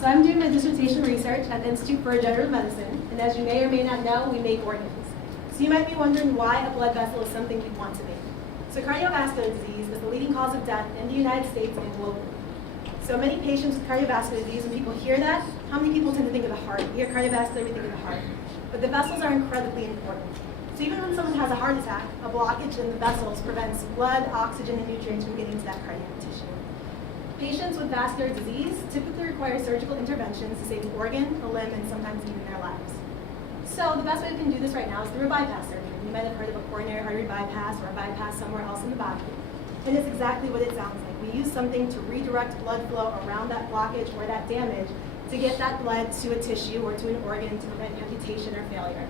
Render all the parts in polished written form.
So I'm doing my dissertation research at the Institute for Regenerative Medicine, and as you may or may not know, we make organs. So you might be wondering why a blood vessel is something you'd want to make. So cardiovascular disease is the leading cause of death in the United States and globally. So many patients with cardiovascular disease, when people hear that, how many people tend to think of the heart? We hear cardiovascular, we think of the heart. But the vessels are incredibly important. So even when someone has a heart attack, a blockage in the vessels prevents blood, oxygen, and nutrients from getting to that cardiac tissue. Patients with vascular disease typically require surgical interventions to save an organ, a limb, and sometimes even their lives. So the best way we can do this right now is through a bypass surgery. You might have heard of a coronary artery bypass or a bypass somewhere else in the body. And it's exactly what it sounds like. We use something to redirect blood flow around that blockage or that damage to get that blood to a tissue or to an organ to prevent amputation or failure.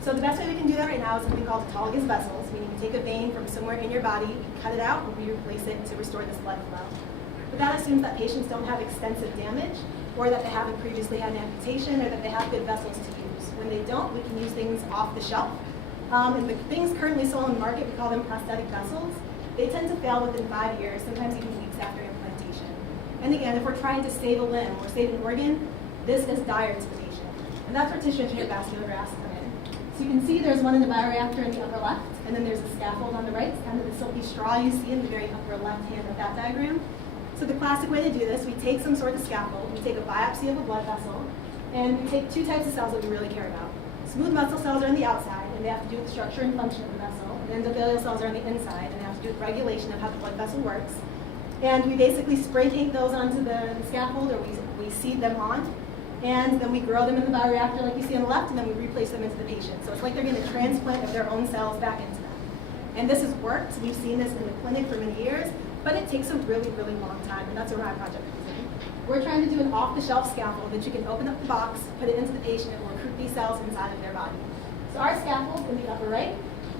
So the best way we can do that right now is something called autologous vessels, meaning you take a vein from somewhere in your body, you cut it out, and we replace it to restore this blood flow. But that assumes that patients don't have extensive damage, or that they haven't previously had an amputation, or that they have good vessels to use. When they don't, we can use things off the shelf. And the things currently sold on the market, we call them prosthetic vessels. They tend to fail within 5 years, sometimes even weeks after implantation. And again, if we're trying to save a limb or save an organ, this is dire to the patient. And that's where tissue engineered vascular grafts come in. So you can see there's one in the bioreactor in the upper left, and then there's a scaffold on the right. It's kind of the silky straw you see in the very upper left hand of that diagram. So the classic way to do this, we take some sort of scaffold, we take a biopsy of a blood vessel, and we take two types of cells that we really care about. Smooth muscle cells are on the outside, and they have to do with the structure and function of the vessel. And endothelial cells are on the inside, and they have to do with regulation of how the blood vessel works. And we basically spray paint those onto the scaffold, or we seed them on, and then we grow them in the bioreactor like you see on the left, and then we replace them into the patient. So it's like they're getting a transplant of their own cells back into them. And this has worked. We've seen this in the clinic for many years, but it takes a really, really long time, and that's where my project comes in. We're trying to do an off-the-shelf scaffold that you can open up the box, put it into the patient, and we'll recruit these cells inside of their body. So our scaffold in the upper right,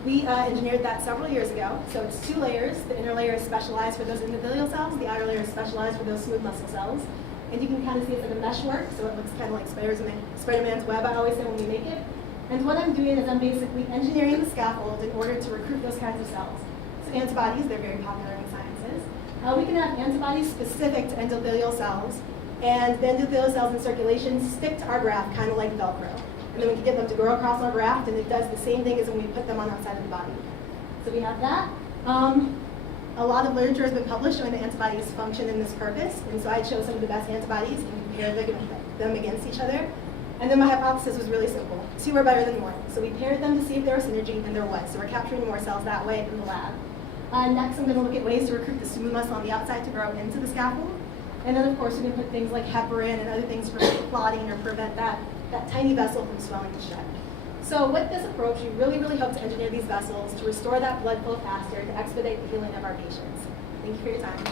we engineered that several years ago. So it's 2 layers. The inner layer is specialized for those endothelial cells. The outer layer is specialized for those smooth muscle cells. And you can kind of see it's like a meshwork, so it looks kind of like Spider-Man's web, I always say when we make it. And what I'm doing is I'm basically engineering the scaffold in order to recruit those kinds of cells. So antibodies, they're very popular in sciences. We can have antibodies specific to endothelial cells, and the endothelial cells in circulation stick to our graft kind of like Velcro. And then we can get them to grow across our graft, and it does the same thing as when we put them on outside of the body. So we have that. A lot of literature has been published showing that antibodies function in this purpose, and so I chose some of the best antibodies and compared them against each other. And then my hypothesis was really simple. 2 are better than 1. So we paired them to see if there was synergy, and there was. So we're capturing more cells that way in the lab. Next, I'm going to look at ways to recruit the smooth muscle on the outside to grow into the scaffold. And then, of course, we're going to put things like heparin and other things for clotting or prevent that tiny vessel from swelling shut. So with this approach, we really, really hope to engineer these vessels to restore that blood flow faster to expedite the healing of our patients. Thank you for your time.